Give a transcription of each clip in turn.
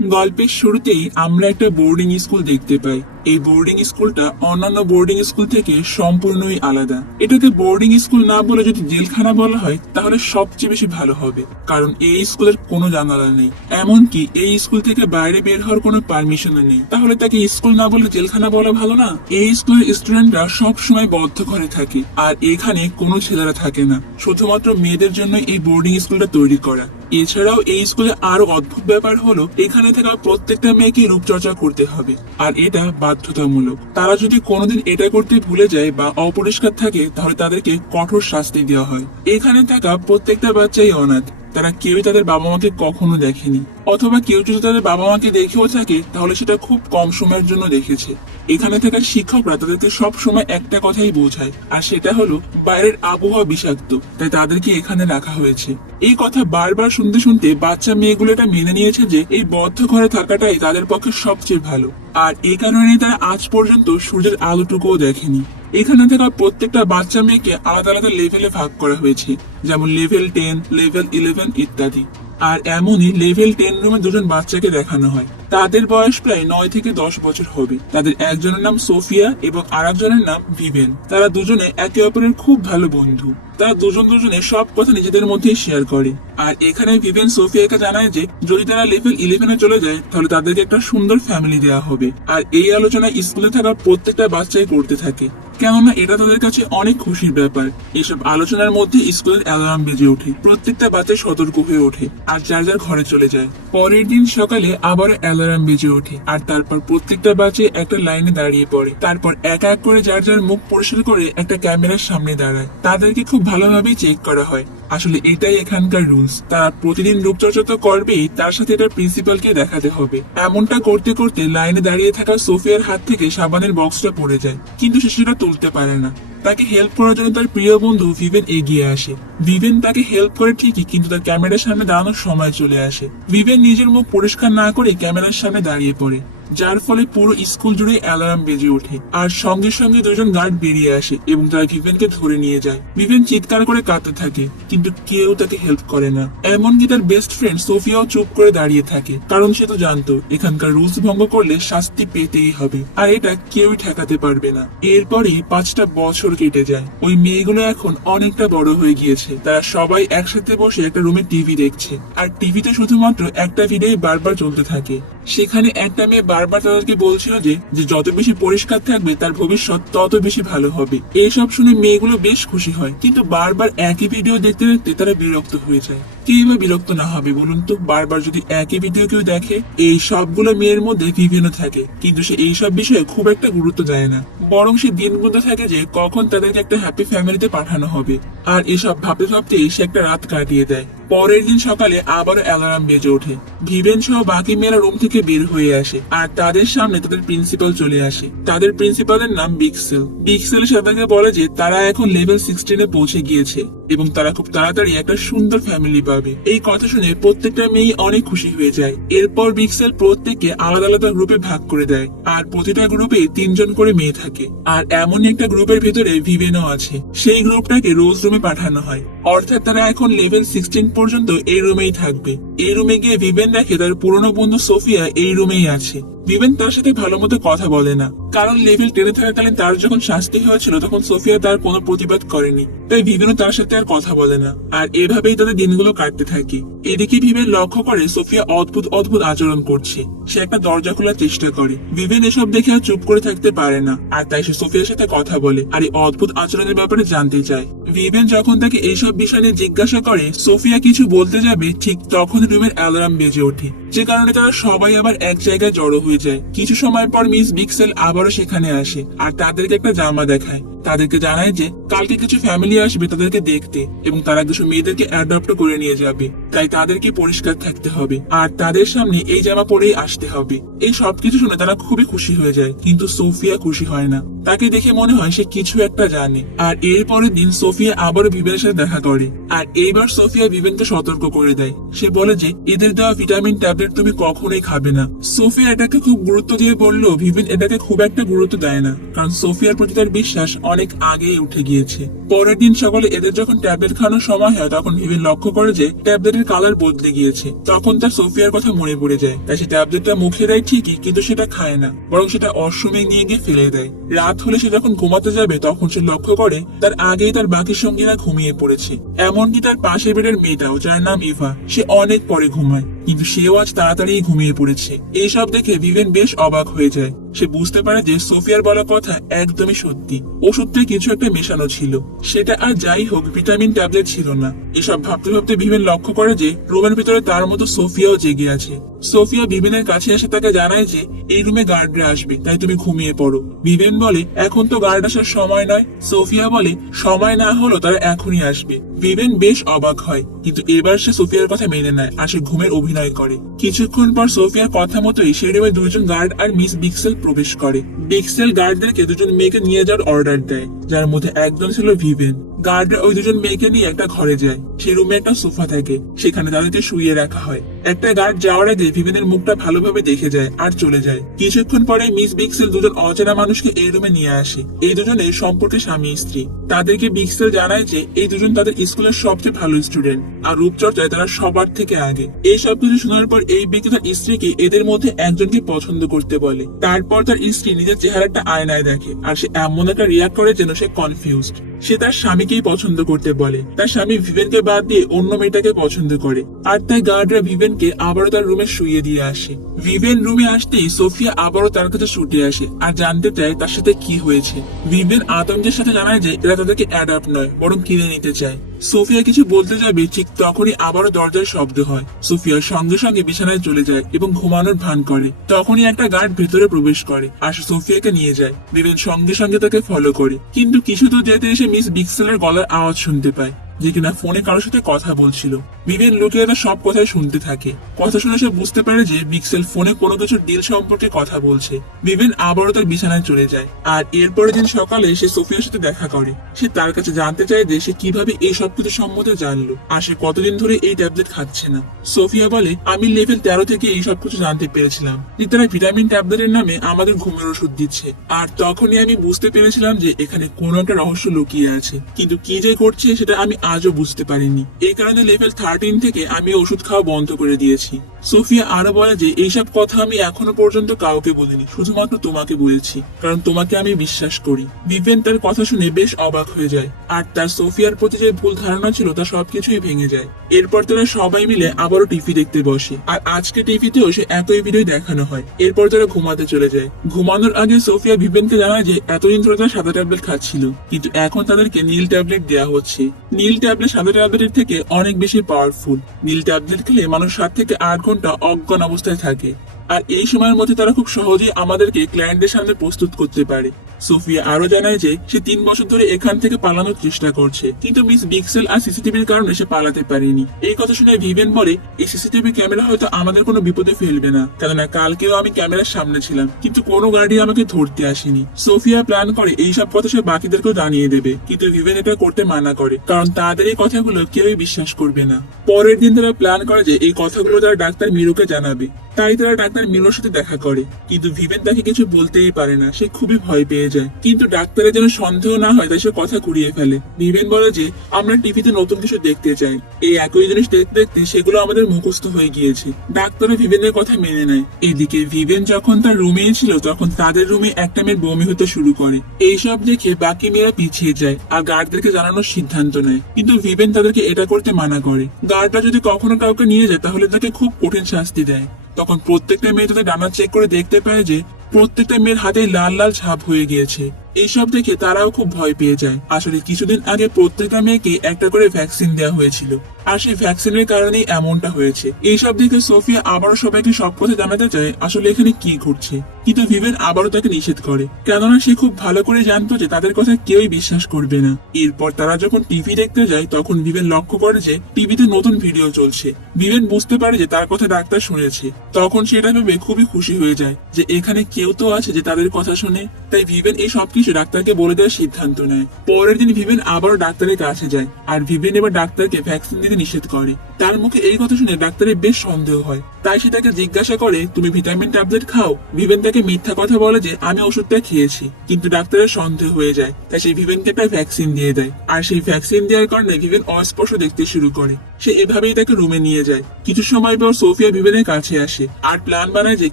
গল্পের শুরুতেই আমরা একটা বোর্ডিং স্কুল দেখতে পাই। এই বোর্ডিং স্কুলটা অন্যান্য বোর্ডিং স্কুল থেকে সম্পূর্ণই আলাদা। এটাকে বোর্ডিং স্কুল না বলে যদি জেলখানা বলা হয়, তাহলে সবচেয়ে বেশি ভালো হবে। কারণ এই স্কুলের কোনো জানালা নেই। এমনকি এই স্কুল থেকে বাইরে বের হওয়ার কোনো পারমিশন নেই। তাহলে তাকে স্কুল না বলে জেলখানা বলা ভালো না? এই স্কুলের স্টুডেন্টরা সব সময় বদ্ধ ঘরে থাকে, আর এখানে কোনো ছেলেরা থাকে না। শুধুমাত্র মেয়েদের জন্য এই বোর্ডিং স্কুলটা তৈরি করা। এছাড়াও এই স্কুলে আরও অদ্ভুত ব্যাপার হলো, এখানে থাকা প্রত্যেকটা মেয়েকে রূপচর্চা করতে হবে। আর এটা বাধ্যতামূলক। তারা যদি কোনোদিন এটা করতে ভুলে যায় বা অপরিষ্কার থাকে, তাহলে তাদেরকে কঠোর শাস্তি দেওয়া হয়। এখানে থাকা প্রত্যেকটা বাচ্চাই অনাথ। তারা কেউই তাদের বাবা মাকে কখনো দেখেনি। অথবা কেউ যদি তাদের বাবা মাকে দেখেও থাকে, তাহলে সেটা খুব কম সময়ের জন্য দেখেছে। এখানে থাকা শিক্ষকরা তাদেরকে সব সময় একটা কথাই বোঝায়, আর সেটা হলো, বাইরের আবহাওয়া বিষাক্ত, তাই তাদেরকে এখানে রাখা হয়েছে। এই কথা বারবার শুনতে শুনতে বাচ্চা মেয়েগুলো এটা মেনে নিয়েছে যে, এই বদ্ধ ঘরে থাকাটাই তাদের পক্ষে সবচেয়ে ভালো। আর এই কারণেই তারা আজ পর্যন্ত সূর্যের আলোটুকুও দেখেনি। এখানে থাকা প্রত্যেকটা বাচ্চা মেয়েকে আলাদা আলাদা লেভেলে ভাগ করা হয়েছে। যেমন লেভেল টেন লেভেল ইলেভেন ইত্যাদি। আর এমনই লেভেল টেন রুমে দুজন বাচ্চাকে দেখানো হয়। তাদের বয়স প্রায় নয় থেকে দশ বছর হবে। তাদের একজনের নাম সোফিয়া এবং আরেকজনের নাম ভিভেন। তারা দুজনে একে অপরের খুব ভালো বন্ধু। তারা দুজন দুজনে সব কথা নিজেদের মধ্যেই শেয়ার করে। আর এখানে ভিভেন সোফিয়াকে জানায় যে, যদি তারা লেভেল ইলেভেনে চলে যায়, তাহলে তাদেরকে একটা সুন্দর ফ্যামিলি দেওয়া হবে। আর এই আলোচনা স্কুলে থাকা প্রত্যেকটা বাচ্চাই করতে থাকে। কেননা এটা তাদের কাছে অনেক খুশির ব্যাপার। এসব আলোচনার মধ্যে স্কুলের অ্যালার্ম বেজে ওঠে। প্রত্যেকটা বাচ্চা সতর্ক হয়ে ওঠে আর যার যার ঘরে চলে যায়। পরের দিন সকালে আবার অ্যালার্ম বেজে ওঠে আর তারপর প্রত্যেকটা বাচ্চা একটা লাইনে দাঁড়িয়ে পড়ে। তারপর এক এক করে যার যার মুখ পরিষ্কার করে একটা ক্যামেরার সামনে দাঁড়ায়। তাদেরকে খুব ভালোভাবেই চেক করা হয়। আসলে এটাই এখানকার রুলস তারা প্রতিদিন রূপচর্চা তো করবেই, তার সাথে এটা প্রিন্সিপালকে দেখাতে হবে। এমনটা করতে করতে লাইনে দাঁড়িয়ে থাকা সোফিয়ার হাত থেকে সাবানের বক্সটা পড়ে যায়, কিন্তু সে সেটা তুলতে পারে না। তাকে হেল্প করার জন্য তার প্রিয় বন্ধু ভিভেন এগিয়ে আসে। ভিভেন তাকে হেল্প করে ঠিকই, কিন্তু তার ক্যামেরার সামনে দাঁড়ানোর সময় চলে আসে। ভিভেন নিজের মুখ পরিষ্কার না করে ক্যামেরার সামনে দাঁড়িয়ে পড়ে, যার ফলে পুরো স্কুল জুড়ে অ্যালার্ম বেজে ওঠে। আর সঙ্গে সঙ্গে দুজন গার্ড বেরিয়ে আসে এবং তারা ভিভেনকে ধরে নিয়ে যায়। ভিভেন চিৎকার করে কাঁদতে থাকে, কিন্তু কেউ তাকে হেল্প করে না। এমনকি তার বেস্ট ফ্রেন্ড সোফিয়াও চুপ করে দাঁড়িয়ে থাকে, কারণ সে তো জানতো, এখানকার রুলস ভঙ্গ করলে শাস্তি পেতেই হবে। আর এটা কেউই ঠেকাতে পারবে না। এরপরই পাঁচটা বছর কেটে যায়। ওই মেয়েগুলো এখন অনেকটা বড় হয়ে গিয়েছে। তারা সবাই একসাথে বসে একটা রুমে টিভি দেখছে। আর টিভিতে শুধুমাত্র একটা ভিডিও বারবার চলতে থাকে। সেখানে একটা মেয়ে বারবার তাদেরকে বলছিল যে যে যত বেশি পরিষ্কার থাকবে, তার ভবিষ্যৎ তত বেশি ভালো হবে। এইসব শুনে মেয়েগুলো বেশ খুশি হয়। কিন্তু বারবার একই ভিডিও দেখতে দেখতে তারা বিরক্ত হয়ে যায়। বা বিরক্ত না হবে, বলুন তো? বারবার যদি একই ভিডিও কেউ দেখে, এই সবগুলো মেয়ের মধ্যে বিভিন্ন থাকে। কিন্তু সে এইসব বিষয়ে খুব একটা গুরুত্ব দেয় না। বরং সে দিন গুনতে থাকে যে, কখন তাদেরকে একটা হ্যাপি ফ্যামিলিতে পাঠানো হবে। আর এসব ভাবতে ভাবতে সে একটা রাত কাটিয়ে দেয়। পরের দিন সকালে আবারও অ্যালার্ম বেজে ওঠে। ভিভেন সহ বাকি মেয়েরা রুম থেকে বের হয়ে আসে আর তাদের সামনে তাদের প্রিন্সিপাল চলে আসে। তাদের প্রিন্সিপালের নাম বিক্সেল। বিক্সেল সাদাকে বলে যে তারা এখন লেভেল সিক্সটিনে পৌঁছে গিয়েছে। এবং তারা খুব তাড়াতাড়ি একটা সুন্দর ফ্যামিলি পাবে। এই কথা শুনে প্রত্যেকটা মেয়ে অনেক খুশি হয়ে যায়। এরপর বিক্সেল প্রত্যেককে আলাদা আলাদা গ্রুপে ভাগ করে দেয়। আর প্রতিটা গ্রুপে তিনজন করে মেয়ে থাকে। আর এমনই একটা গ্রুপের ভেতরে ভিভেনও আছে। সেই গ্রুপটাকে রোজ রুমে পাঠানো হয়। অর্থাৎ তারা এখন লেভেল সিক্সটিন পর্যন্ত এই রুমেই থাকবে। এই রুমে গিয়ে ভিভেন দেখে তার পুরনো বন্ধু সোফিয়া এই রুমেই আছে। ভিভেন তার সাথে ভালো মতো কথা বলে না। কারণ লেভেল টেনে থাকাকালীন তার যখন শাস্তি হয়েছিল, তখন সোফিয়া তার কোনো প্রতিবাদ করেনি। তাই ভিভেনও তার সাথে কথা বলে না। আর এভাবেই তাদের দিনগুলো কাটতে থাকে। এদিকে ভিভেন লক্ষ্য করে সোফিয়া অদ্ভুত অদ্ভুত আচরণ করছে। সে একটা দরজা খোলার চেষ্টা করে। ভিভেন এসব দেখে আর চুপ করে থাকতে পারে না। আর তাই সে সোফিয়ার সাথে কথা বলে আর এই অদ্ভুত আচরণের ব্যাপারে জানতে চায়। ভিভেন যখন তাকে এইসব বিষয় নিয়ে জিজ্ঞাসা করে, সোফিয়া কিছু বলতে যাবে, ঠিক তখন রুমের অ্যালার্ম বেজে ওঠে। যে কারণে তারা সবাই আবার এক জায়গায় জড়ো হয়ে যায়। কিছু সময় পর মিস বিক্সেল আবারও সেখানে আসে আর তাদেরকে একটা জামা দেখায়। তাদেরকে জানায় যে, কালকে কিছু ফ্যামিলি আসবে তাদেরকে দেখতে এবং তারা কিছু মেয়েদেরকে অ্যাডপ্ট করে নিয়ে যাবে। তাই তাদেরকে পরিষ্কার থাকতে হবে আর তাদের সামনে এই জামা পরেই আসতে হবে। এই সবকিছু শুনে তারা খুবই খুশি হয়ে যায়, কিন্তু সোফিয়া খুশি হয় না। তাকে দেখে মনে হয় সে কিছু একটা জানে। আর এর পরের দিন সোফিয়া আবারও ভিভেনের সাথে দেখা করে। আর এইবার সোফিয়া ভিভেনকে সতর্ক করে দেয়। সে বলে যে, এদের দেওয়া ভিটামিন ট্যাবলেট ট্যাবলেট তুমি কখনোই খাবে না। সোফিয়া এটাকে খুব গুরুত্ব দিয়ে বলল, ভিভিন এটাকে খুব একটা গুরুত্ব দেয় না, কারণ সোফিয়ার প্রতি তার বিশ্বাস অনেক আগেই উঠে গিয়েছে। পরের দিন সকালে এদের যখন ট্যাবলেট খাওয়ানোর সময় হয়, তখন ভিভিন লক্ষ্য করে যে ট্যাবলেটের কালার বদলে গিয়েছে। তখন তার সোফিয়ার কথা মনে পড়ে যায়, তাই সে ট্যাবলেটটা মুখে দেয় ঠিকই, কিন্তু সেটা খায় না, বরং সেটা অশ্রমে নিয়ে গিয়ে ফেলে দেয়। রাত হলে সে যখন ঘুমাতে যাবে, তখন সে লক্ষ্য করে তার আগেই তার বাকি সঙ্গীরা ঘুমিয়ে পড়েছে। এমনকি তার পাশের বেডের মেয়েটাও, যার নাম ইভা, সে অনেক পরে ঘুমায়। কিন্তু সেও আজ তাড়াতাড়ি ঘুমিয়ে পড়েছে। এইসব দেখে ভিভেন বেশ অবাক হয়ে যায়। সে বুঝতে পারে যে সোফিয়ার বলা কথা একদমই সত্যি। ওষুধটা কিছু একটা মেশানো ছিল। সেটা আর যাই হোক, ভিটামিন ট্যাবলেট ছিল না। এসব ভাবতে ভাবতে ভিভেন লক্ষ্য করে যে রুমের ভিতরে তার মতো সোফিয়াও জেগে আছে। সোফিয়া ভিভেনের কাছে এসে তাকে জানায় যে এই রুমে গার্ডরা আসবে, তাই তুমি ঘুমিয়ে পড়ো। ভিভেন বলে, এখন তো গার্ড আসার সময় নয়। সোফিয়া বলে, সময় না হলো তারা এখনই আসবে। ভিভেন বেশ অবাক হয়, কিন্তু এবার সে সোফিয়ার কথা মেনে নেয় আর সে ঘুমের অভিনয় করে। কিছুক্ষণ পর সোফিয়ার কথা মতোই সেই রুমে দুজন গার্ড আর মিস বিক্সেল প্রবেশ করে। ডিক্সেল গার্ডদেরকে দুজন মেয়েকে নিয়ে যাওয়ার অর্ডার দেয়, যার মধ্যে একজন ছিল ভিভেন গার্ডরা ওই দুজন মেয়েকে নিয়ে একটা ঘরে যায়। সেই রুমে একটা সোফা থাকে। সেখানে তাদেরকে শুয়ে রাখা হয়। একটা গার্ড যাওয়ার আগে ভিভেনের মুখটা ভালোভাবে দেখে যায় আর চলে যায়। কিছুক্ষণ পরে মিস বিক্সেল দুজন অচেনা মানুষকে এই রুমে নিয়ে আসে। এই দুজনের সম্পর্কে স্বামী, স্ত্রী। তাদেরকে বিক্সেল জানায় যে এই দুজন তাদের স্কুলের সবচেয়ে ভালো স্টুডেন্ট আর রূপচর্চায় তারা সবার থেকে আগে। এই সব কিছু শোনার পর এই ব্যক্তি তার স্ত্রীকে এদের মধ্যে একজনকে পছন্দ করতে বলে। তারপর তার স্ত্রী নিজের চেহারাটা আয়নায় দেখে আর সে এমন একটা রিয়াক্ট করে যেন সে কনফিউজড সে তার স্বামীকেই পছন্দ করতে বলে। তার স্বামী ভিভেনকে বাদ দিয়ে অন্য মেয়েটাকে পছন্দ করে। আর তাই গার্ডরা ভিভেনকে আবারও তার রুমে শুয়ে দিয়ে আসে। ভিভেন রুমে আসতেই সোফিয়া আবারও তার কাছে ছুটে আসে আর জানতে চায় তার সাথে কি হয়েছে। ভিভেন আতঙ্কের সাথে জানায় যে এরা তাদেরকে অ্যাডাপ্ট নয়, বরং কিনে নিতে চায়। সোফিয়া কিছু বলতে যাবে, ঠিক তখনই আবারও দরজার শব্দ হয়। সোফিয়া সঙ্গে সঙ্গে বিছানায় চলে যায় এবং ঘুমানোর ভান করে। তখনই একটা গার্ড ভেতরে প্রবেশ করে আর সোফিয়াকে নিয়ে যায়। বিবেন সঙ্গে সঙ্গে তাকে ফলো করে। কিন্তু কিছু দূর যেতে এসে মিস বিক্সেলের গলার আওয়াজ শুনতে পায়। যে কিনা ফোনে কারোর সাথে কথা বলছিল। বিবেন লুকিয়ে সব কথাই শুনতে থাকে। কথা শুনে সে বুঝতে পারে যে বিক্সেল ফোনে কোনো কিছু ডিল সম্পর্কে কথা বলছে। বিবেন আবারও তার বিছানায় চলে যায়। আর এরপরের দিন সকালে সে সোফিয়ার সাথে দেখা করে। সে তার কাছে জানতে চায় যে সে কীভাবে এই সব কিছু সম্বন্ধে জানলো। আর সে কতদিন ধরে এই ট্যাবলেট খাচ্ছে না। সোফিয়া বলে, আমি লেভেল তেরো থেকে এই সব কিছু জানতে পেরেছিলাম। যে তারা ভিটামিন ট্যাবলেটের নামে আমাদের ঘুমের ওষুধ দিচ্ছে। আর তখনই আমি বুঝতে পেরেছিলাম যে এখানে কোনো একটা রহস্য লুকিয়ে আছে। কিন্তু কি যে করছে সেটা আমি আজও বুঝতে পারিনি। এই কারণে লেভেল থার্টিন থেকে আমি ওষুধ খাওয়া বন্ধ করে দিয়েছি। সোফিয়া আরও বলে যে, এইসব কথা আমি এখনও পর্যন্ত কাউকে বলিনি, শুধুমাত্র তোমাকে বলেছি, কারণ তোমাকে আমি বিশ্বাস করি। বিভেন তার কথা শুনে বেশ অবাক হয়ে যায়, আর তার সোফিয়ার প্রতি যে ভুল ধারণা ছিল তা সবকিছুই ভেঙে যায়। এরপর তারা সবাই মিলে আবারও টিভি দেখতে বসে, আর আজকে টিভিতেও সে একই ভিডিও দেখানো হয়। এরপর তারা ঘুমাতে চলে যায়। ঘুমানোর আগে সোফিয়া ভিভেনকে জানায় যে, এতদিন ধরে তারা সাদা ট্যাবলেট খাচ্ছিল, কিন্তু এখন তাদেরকে নীল ট্যাবলেট দেওয়া হচ্ছে। নীল ট্যাবলেট সাদা ট্যাবলেটের থেকে অনেক বেশি পাওয়ারফুল নীল ট্যাবলেট খেলে মানুষ সাত থেকে আট ঘণ্টা অজ্ঞান অবস্থায় থাকে। আর এই সময়ের মধ্যে তারা খুব সহজেই আমাদেরকে ক্লায়েন্টের সামনে প্রস্তুত করতে পারে। সোফিয়া আরও জানায় যে, সে তিন বছর ধরে এখান থেকে পালানোর চেষ্টা করছে। কিন্তু মিস বিক্সেল আর সিসিটিভির কারণে সে পালাতে পারেনি। এই কথা শুনে ভিভেন বলে, এই সিসিটিভি ক্যামেরা হয়তো আমাদের কোনো বিপদে ফেলবে না। কেননা কালকেও আমি ক্যামেরার সামনে ছিলাম, কিন্তু কোনো গাড়ি আমাকে ধরতে আসেনি। সোফিয়া প্ল্যান করে এইসব কথা সে বাকিদেরকেও জানিয়ে দেবে, কিন্তু ভিভেন এটা করতে মানা করে, কারণ তাদের এই কথাগুলো কেউই বিশ্বাস করবে না। পরের দিন তারা প্ল্যান করে যে, এই কথাগুলো তারা ডাক্তার মিরুকে জানাবে। তাই তারা ডাক্তার মিলোর সাথে দেখা করে। কিন্তু ভিভেন তাকে কিছু বলতেই পারে না। সে খুবই ভয় পেয়ে যায়। কিন্তু ডাক্তারের যেন সন্দেহ না হয়, তাই সে কথা কুড়িয়ে ফেলে। ভিভেন বলে যে, আমরা টিভিতে নতুন কিছু দেখতে চাই। এই একই জিনিস দেখতে দেখতে সেগুলো আমাদের মুখস্থ হয়ে গিয়েছে। ডাক্তারও ভিভেনের কথা মেনে নেয়। এদিকে ভিভেন যখন তার রুমে ছিল, তখন তাদের রুমে একটা মেয়ের বমি হতে শুরু করে। এইসব দেখে বাকি মেয়েরা পিছিয়ে যায় আর গার্ডদেরকে জানানোর সিদ্ধান্ত নেয়। কিন্তু ভিভেন তাদেরকে এটা করতে মানা করে। গার্ডরা যদি কখনো কাউকে নিয়ে যায়, তাহলে তাকে খুব কঠিন শাস্তি দেয়। তখন প্রত্যেকটা মেয়ে তাদের ডানা চেক করে দেখতে পায় যে প্রত্যেকটা মেয়ের হাতে লাল লাল ছাপ হয়ে গিয়েছে। এইসব দেখে তারাও খুব ভয় পেয়ে যায়। আসলে কিছুদিন আগে প্রত্যেকটা মেয়েকে একটা করে ভ্যাকসিন দেওয়া হয়েছিল। আর সেই ভ্যাকসিনের কারণেই এমনটা হয়েছে। এইসব দেখে সোফিয়া আবারও সবাইকে সব কথা জানাতে চায়, আসলে এখানে কি ঘটছে। কিন্তু ভিভেন আবারও তাকে নিষেধ করে। কেননা সে খুব ভালো করে জানতো যে তাদের কথা কেউই বিশ্বাস করবে না। এরপর তারা যখন টিভি দেখতে যায়, তখন ভিভেন লক্ষ্য করে যে টিভিতে নতুন ভিডিও চলছে। ভিভেন বুঝতে পারে যে তার কথা ডাক্তার শুনেছে। তখন সেটা ভেবে খুবই খুশি হয়ে যায় যে এখানে কেউ তো আছে যে তাদের কথা শুনে। তাই ভিভেন এই সবকিছু ডাক্তারকে বলে দেওয়ার সিদ্ধান্ত নেয়। পরের দিন ভিভেন আবারও ডাক্তারের কাছে যায় আর ভিভেন এবার ডাক্তারকে ভ্যাকসিন দিতে নিষেধ করে। তার মুখে এই কথা শুনে ডাক্তারের বেশ সন্দেহ হয়। তাই সে তাকে জিজ্ঞাসা করে, তুমি ভিটামিন ট্যাবলেট খাও? ভিভেন তাকে মিথ্যা কথা বলে যে, আমি ওষুধটা খেয়েছি। কিন্তু ডাক্তারের সন্দেহ হয়ে যায়। তাই সেই ভিভেনকে একটা ভ্যাকসিন দিয়ে দেয়। আর সেই ভ্যাকসিন দেওয়ার কারণে ভিভেন অস্পর্শ দেখতে শুরু করে। সে এভাবেই তাকে রুমে নিয়ে যায়। কিছু সময় পর সোফিয়া ভিভেনের কাছে আসে, আর প্ল্যান বানায় যে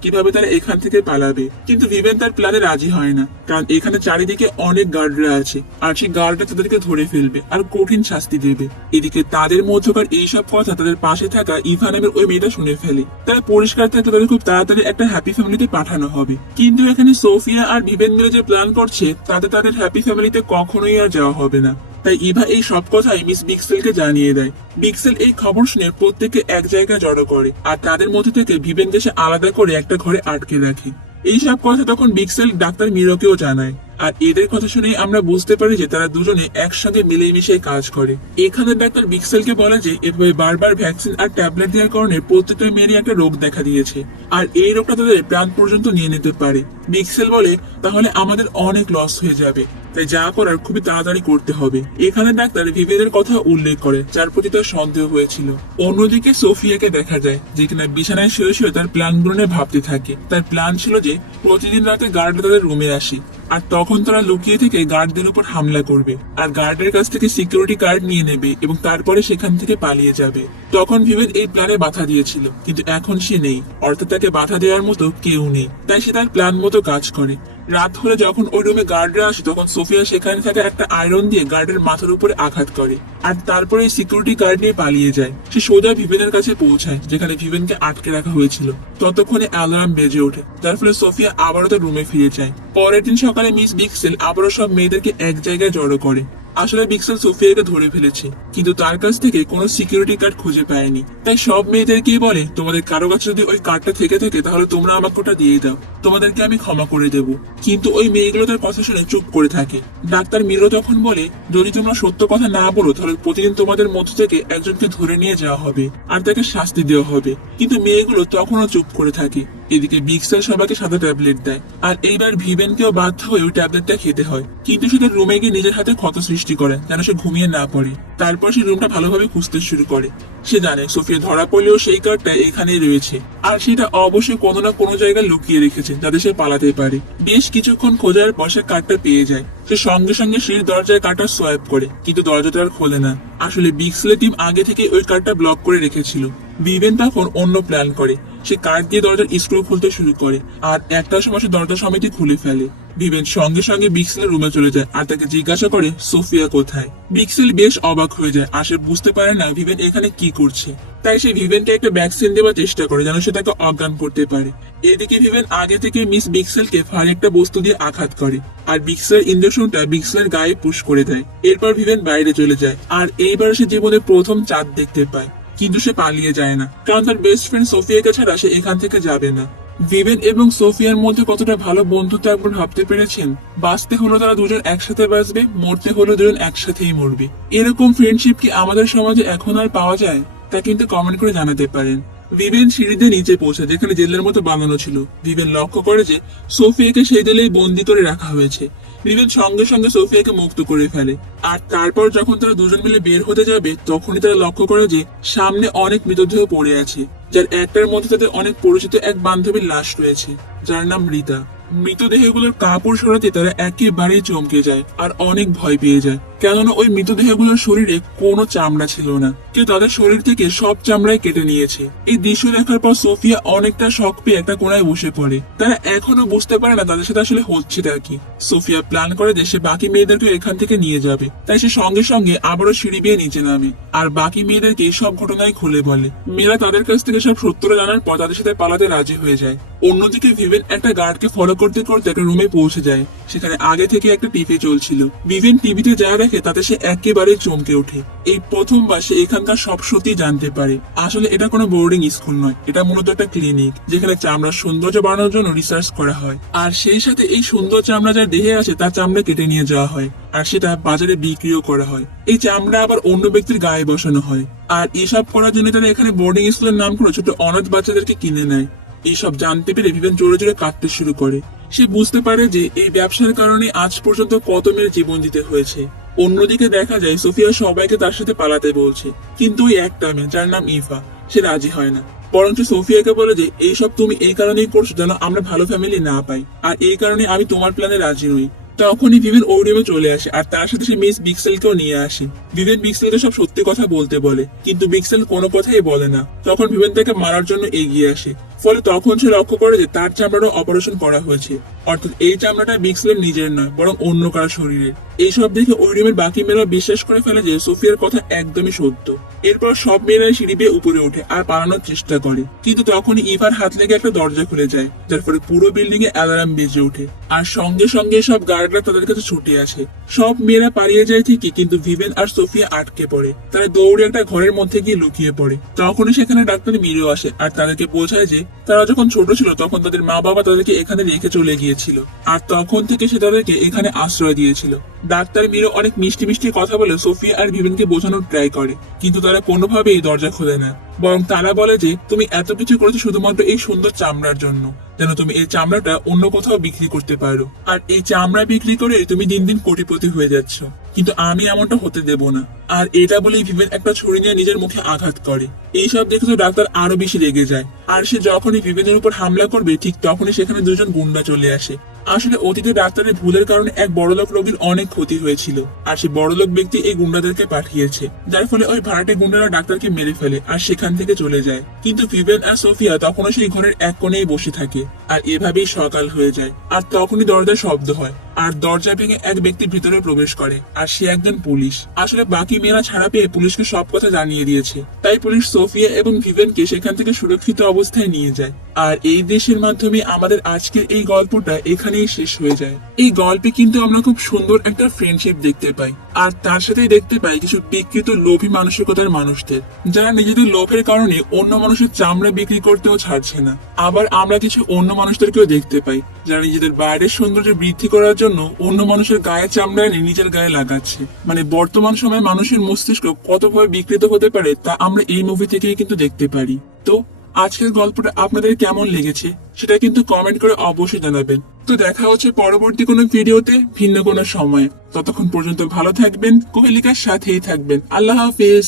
কীভাবে তারা এখান থেকে পালাবে। কিন্তু ভিভেন তার প্ল্যানে রাজি হয় না, কারণ এখানে চারিদিকে অনেক গার্ডরা আছে, আর সেই গার্ডরা তাদেরকে ধরে ফেলবে আর কঠিন শাস্তি দেবে। এদিকে তাদের মধ্যকার এইসব কথা তাদের পাশে থাকা ইভা নামের ওই মেয়েটা শুনে ফেলে। তারা পরিষ্কার থাকতে তাদের খুব তাড়াতাড়ি একটা হ্যাপি ফ্যামিলিতে পাঠানো হবে। কিন্তু এখানে সোফিয়া আর ভিভেন মিলে যে প্ল্যান করছে, তাতে তাদের হ্যাপি ফ্যামিলিতে কখনোই আর যাওয়া হবে না। তাই ইভা এই সব কথাই মিস বিক্সেলকে জানিয়ে দেয়। বিক্সেল এই খবর শুনে প্রত্যেককে এক জায়গায় জড়ো করে আর তাদের মধ্যে থেকে ভিবেন দেশে আলাদা করে একটা ঘরে আটকে রাখে। এইসব কথা তখন বিক্সেল ডাক্তার মিরকেও জানায়। আর এদের কথা শুনে আমরা বুঝতে পারি যে তারা দুজনে একসাথে মিলেমিশে কাজ করে। এখানে ডাক্তার বিক্সেলকে বলে যে, এভাবে বারবার ভ্যাকসিন আর ট্যাবলেট দেওয়ার কারণে প্রত্যেকটা মেয়েরই একটা রোগ দেখা দিয়েছে। আর এই রোগটা তাদের প্রাণ পর্যন্ত নিয়ে নিতে পারে। বিক্সেল বলে, তাহলে আমাদের অনেক লস হয়ে যাবে। তাই যা করার খুবই তাড়াতাড়ি করতে হবে। এখানে ডাক্তার ভিভেনের কথা উল্লেখ করে, যার প্রতি তার সন্দেহ হয়েছিল। অন্যদিকে সোফিয়াকে দেখা যায়, যে কিনা বিছানায় শুয়ে শুয়ে তার প্ল্যান নিয়ে ভাবতে থাকে। তার প্ল্যান ছিল যে, প্রতিদিন রাতে গার্ড তাদের রুমে আসে। আর তখন তারা লুকিয়ে থেকে গার্ডদের উপর হামলা করবে আর গার্ডের কাছ থেকে সিকিউরিটি কার্ড নিয়ে নেবে এবং তারপরে সেখান থেকে পালিয়ে যাবে। তখন ভিভেন এই প্ল্যানে বাধা দিয়েছিল, কিন্তু এখন সে নেই। অর্থাৎ তাকে বাধা দেওয়ার মতো কেউ নেই। তাই সে তার প্ল্যান মতো কাজ করে। রাত হলে যখন ওই রুমে গার্ডরা আসে, তখন সোফিয়া সেখানে থাকা একটা আয়রন দিয়ে গার্ডের মাথার উপরে আঘাত করে। আর তারপরে সিকিউরিটি গার্ড নিয়ে পালিয়ে যায়। সে সোজা ভিভেনের কাছে পৌঁছায়, যেখানে ভিভেনকে আটকে রাখা হয়েছিল। ততক্ষণে অ্যালার্ম বেজে ওঠে। যার ফলে সোফিয়া আবারও তার রুমে ফিরে যায়। পরের দিন সকালে মিস বিক্সেল আবারও সব মেয়েদেরকে এক জায়গায় জড়ো করে। আসলে বিক্সেল সোফিয়াকে ধরে ফেলেছে, কিন্তু তার কাছ থেকে কোনো সিকিউরিটি কার্ড খুঁজে পায়নি তাই সব মেয়েদেরকেই বলে, তোমাদের কারও কাছে যদি ওই কার্ডটা থেকে থাকে, তাহলে তোমরা আমাকে ওটা দিয়ে দাও। তোমাদেরকে আমি ক্ষমা করে দেব। কিন্তু ওই মেয়েগুলো তার কথা শুনে চুপ করে থাকে। ডাক্তার মিরো তখন বলে, যদি তোমরা সত্য কথা না বলো, তাহলে প্রতিদিন তোমাদের মধ্য থেকে একজনকে ধরে নিয়ে যাওয়া হবে, আর তাকে শাস্তি দেওয়া হবে। কিন্তু মেয়েগুলো তখনও চুপ করে থাকে। এদিকে বিক্সেল সবাইকে সাদা ট্যাবলেট দেয়। আর এইবার ভিভেনকেও বাধ্য হয়ে ওই ট্যাবলেটটা খেতে হয়। কিন্তু সে তার রুমে গিয়ে নিজের হাতে ক্ষত সৃষ্টি করে, যেন সে ঘুমিয়ে না পড়ে। তারপর সে রুমটা ভালোভাবে খুঁজতে শুরু করে। সে জানে, সোফিয়া ধরা পড়লেও সেই কার্ডটা এখানেই রয়েছে। আর সেটা অবশ্যই কোনো না কোনো জায়গায় লুকিয়ে রেখেছে, যাতে সে পালাতে পারে। বেশ কিছুক্ষণ খোঁজার পর সে কার্ডটা পেয়ে যায়। সে সঙ্গে সঙ্গে সিঁড়ির দরজায় কার্ডটা সোয়াইপ করে, কিন্তু দরজাটা আর খোলে না। আসলে বিক্সেলের টিম আগে থেকে ওই কার্ডটা ব্লক করে রেখেছিল। ভিভেন তখন অন্য প্ল্যান করে। সে কাঠ দিয়ে দরজার স্ক্রু খুলতে শুরু করে। আর একটার সময় সে দরজা সমিতি খুলে ফেলে। ভিভেন সঙ্গে সঙ্গে বিক্সেলের রুমে চলে যায় আর তাকে জিজ্ঞাসা করে, সোফিয়া কোথায়? বিক্সেল বেশ অবাক হয়ে যায় আর সে বুঝতে পারে না ভিভেন এখানে কি করছে। তাই সে ভিভেনকে একটা ভ্যাকসিন দেওয়ার চেষ্টা করে যেন সে তাকে অজ্ঞান করতে পারে। এদিকে ভিভেন আগে থেকে মিস বিক্সেলকে ভারী একটা বস্তু দিয়ে আঘাত করে আর বিক্সেলের ইঞ্জেকশনটা বিক্সেলের গায়ে পুশ করে দেয়। এরপর ভিভেন বাইরে চলে যায় আর এইবার সে জীবনে প্রথম চাঁদ দেখতে পায়। কিন্তু সে পালিয়ে যায় না। কারণ তার বেস্ট ফ্রেন্ড সোফিয়াকে ছাড়া সে এখান থেকে যাবে না। ভিভেন এবং সোফিয়ার মধ্যে কতটা ভালো বন্ধুত্ব একবার ভাবতে পেরেছেন? বাঁচতে হলো তারা দুজন একসাথে বাঁচবে, মরতে হলো দুজন একসাথেই মরবে। এরকম ফ্রেন্ডশিপ কি আমাদের সমাজে এখন আর পাওয়া যায়? তা কিন্তু কমেন্ট করে জানাতে পারেন। ভিভেন সিঁড়িতে নিচে পৌঁছে, যেখানে জেলের মতো বানানো ছিল। ভিভেন লক্ষ্য করে যে, সোফিয়াকে সেই জেলেই বন্দি করে রাখা হয়েছে। ভিভেন সঙ্গে সঙ্গে সোফিয়াকে মুক্ত করে ফেলে। আর তারপর যখন তারা দুজন মিলে বের হতে যাবে, তখনই তারা লক্ষ্য করে যে সামনে অনেক মৃতদেহ পড়ে আছে, যার একটার মধ্যে তাদের অনেক পরিচিত এক বান্ধবীর লাশ রয়েছে, যার নাম রীতা। মৃতদেহগুলোর কাপড় সরাতে তারা একেবারেই চমকে যায় আর অনেক ভয় পেয়ে যায়। কেননা ওই মৃতদেহগুলোর শরীরে কোনো চামড়া ছিল না। কেউ তাদের শরীর থেকে সব চামড়াই কেটে নিয়েছে। এই দৃশ্য দেখার পর সোফিয়া অনেকটা শখ পেয়ে একটা কোনায় বসে পড়ে। তারা এখনও বুঝতে পারে না তাদের সাথে আসলে হচ্ছেটা কি। সোফিয়া প্ল্যান করে যে সে বাকি মেয়েদেরকে এখান থেকে নিয়ে যাবে। তাই সে সঙ্গে সঙ্গে আবারও সিঁড়ি বেয়ে নিচে নামে। আর বাকি মেয়েদেরকে সব ঘটনায় খুলে বলে। মেয়েরা তাদের কাছ থেকে সব সত্যটা জানার পর তাদের সাথে পালাতে রাজি হয়ে যায়। অন্যদিকে ভিভেন একটা গার্ডকে ফলো করতে করতে একটা রুমে পৌঁছে যায়। সেখানে আগে থেকে একটা টিভি চলছিল। ভিভেন টিভিতে যা দেখে তাতে সে একেবারে চমকে ওঠে। এই প্রথমবার সে এখানকার সব সত্যি জানতে পারে। আসলে এটা কোনো বোর্ডিং স্কুল নয়, এটা মূলত একটা ক্লিনিক যেখানে চামড়ার সৌন্দর্য বাড়ানোর জন্য রিসার্চ করা হয়। আর সেই সাথে এই সুন্দর চামড়া যার দেহে আছে, তার চামড়া কেটে নিয়ে যাওয়া হয়, আর সেটা বাজারে বিক্রিও করা হয়। এই চামড়া আবার অন্য ব্যক্তির গায়ে বসানো হয়। আর এসব করার জন্য তারা এখানে বোর্ডিং স্কুলের নাম করে ছোট অনাথ বাচ্চাদেরকে কিনে নেয়। এইসব জানতে পেরে ভিভেন জোরে জোরে কাঁদতে শুরু করে। সে বুঝতে পারে যে এই ব্যবসার কারণে আজ পর্যন্ত কত মেয়ের জীবন দিতে হয়েছে। অন্যদিকে দেখা যায়, সোফিয়া সবাইকে তার সাথে পালাতে বলছে, কিন্তু ওই একটা মেয়ে, যার নাম ইফা, সে রাজি হয় না। বরঞ্চ সোফিয়াকে বলে যে, এইসব তুমি এই কারণেই করছ যেন আমরা ভালো ফ্যামিলি না পাই, আর এই কারণে আমি তোমার প্ল্যানে রাজি নই। তখনই ভিভেন ওই চলে আসে, আর তার সাথে সে মিস বিক্সেলকেও নিয়ে আসে। ভিভেন বিক্সেলকে সব সত্যি কথা বলতে বলে, কিন্তু বিক্সেল কোনো কথাই বলে না। তখন ভিভেন তাকে মারার জন্য এগিয়ে আসে। ফলে তখন সে লক্ষ্য করে যে তার চামড়ারও অপারেশন করা হয়েছে। অর্থাৎ এই চামড়াটা বিক্সেলের নিজের নয়, বরং অন্য কারও শরীরের। এইসব দেখে ওই রুমের বাকি মেয়েরা বিশ্বাস করে ফেলে যে সোফিয়ার কথা একদমই সত্য। এরপর সব মেয়েরা সিঁড়ি বেয়ে উপরে ওঠে আর পালানোর চেষ্টা করে। কিন্তু তখনই ইভার হাত লেগে একটা দরজা খুলে যায়, যার ফলে পুরো বিল্ডিং এ অ্যালার্ম বেজে ওঠে। আর সঙ্গে সঙ্গে সব গার্ডরা তাদের কাছে ছুটে আসে। সব মেয়েরা পালিয়ে যায় ঠিকই, কিন্তু ভিভেন আর সোফিয়া আটকে পড়ে। তারা দৌড়ে একটা ঘরের মধ্যে গিয়ে লুকিয়ে পড়ে। তখনই সেখানে ডাক্তার মিরেও আসে, আর তাদেরকে বোঝায় যে তারা যখন ছোট ছিল তখন তাদের মা বাবা তাদেরকে এখানে রেখে চলে গিয়েছিল, আর তখন থেকে সে তাদেরকে এখানে আশ্রয় দিয়েছিল। ডাক্তার মিরো অনেক মিষ্টি মিষ্টি কথা বলে সোফিয়া আর ভিভেনকে বোঝানোর ট্রাই করে, কিন্তু তারা কোনোভাবেই দরজা খোলে না। বরং তারা বলে যে, তুমি এত কিছু করেছ শুধুমাত্র এই সুন্দর চামড়ার জন্য। যেন তুমি এই চামড়াটা অন্য কোথাও বিক্রি করতে পারো। আর এই চামড়া বিক্রি করে তুমি দিন দিন কোটিপতি হয়ে যাচ্ছ। কিন্তু আমি এমনটা হতে দেব না। আর এটা বলেই ভিভেন একটা ছুরি নিয়ে নিজের মুখে আঘাত করে। এইসব দেখে তো ডাক্তার আরও বেশি রেগে যায়। আর সে যখনই ভিভেনের উপর হামলা করবে, ঠিক তখনই সেখানে দুজন গুন্ডা চলে আসে। আসলে অতীতে ডাক্তারের ভুলের কারণে এক বড়লোক রোগীর অনেক ক্ষতি হয়েছিল, আর সে বড়লোক ব্যক্তি এই গুন্ডাদেরকে পাঠিয়েছে। যার ফলে ওই ভাড়াটে গুন্ডারা ডাক্তারকে মেরে ফেলে আর সেখান থেকে চলে যায়। কিন্তু ভিভেন আর সোফিয়া তখনও সেই ঘরের এক কোণেই বসে থাকে, আর এভাবেই সকাল হয়ে যায়, আর তখনই দরজায় শব্দ হয়। আর দরজা ভেঙে এক ব্যক্তি ভিতরে প্রবেশ করে, আর সে একজন পুলিশ। আসলে বাকি মেয়েরা ছাড়া পেয়ে পুলিশকে সব কথা জানিয়ে দিয়েছে। তাই পুলিশ সোফিয়া এবং ভিভেনকে সেখান থেকে সুরক্ষিত অবস্থায় নিয়ে যায়। আর এই দেশের মাধ্যমে আমাদের আজকের এই গল্পটা এখানেই শেষ হয়ে যায়। এই গল্পে কিন্তু আমরা খুব সুন্দর একটা ফ্রেন্ডশিপ দেখতে পাই। আর তার সাথেই দেখতে পাই কিছু বিকৃত লোভী মানসিকতার মানুষদের, যারা নিজেদের লোভের কারণে অন্য মানুষের চামড়া বিক্রি করতেও ছাড়ছে না। আবার আমরা কিছু অন্য মানুষদেরকেও দেখতে পাই, যারা নিজেদের বাইরের সৌন্দর্য বৃদ্ধি করার জন্য অন্য মানুষের গায়ে চামড়া এনে নিজের গায়ে লাগাচ্ছে। মানে বর্তমান সময়ে মানুষের মস্তিষ্ক কতভাবে বিকৃত হতে পারে তা আমরা এই মুভি থেকেই কিন্তু দেখতে পারি। তো আজকের গল্পটা আপনাদের কেমন লেগেছে সেটা কিন্তু কমেন্ট করে অবশ্যই জানাবেন। তো দেখা হচ্ছে পরবর্তী কোনো ভিডিওতে ভিন্ন কোনো সময়ে। ততক্ষণ পর্যন্ত ভালো থাকবেন, কোহেলিকার সাথেই থাকবেন। আল্লাহ হাফেজ।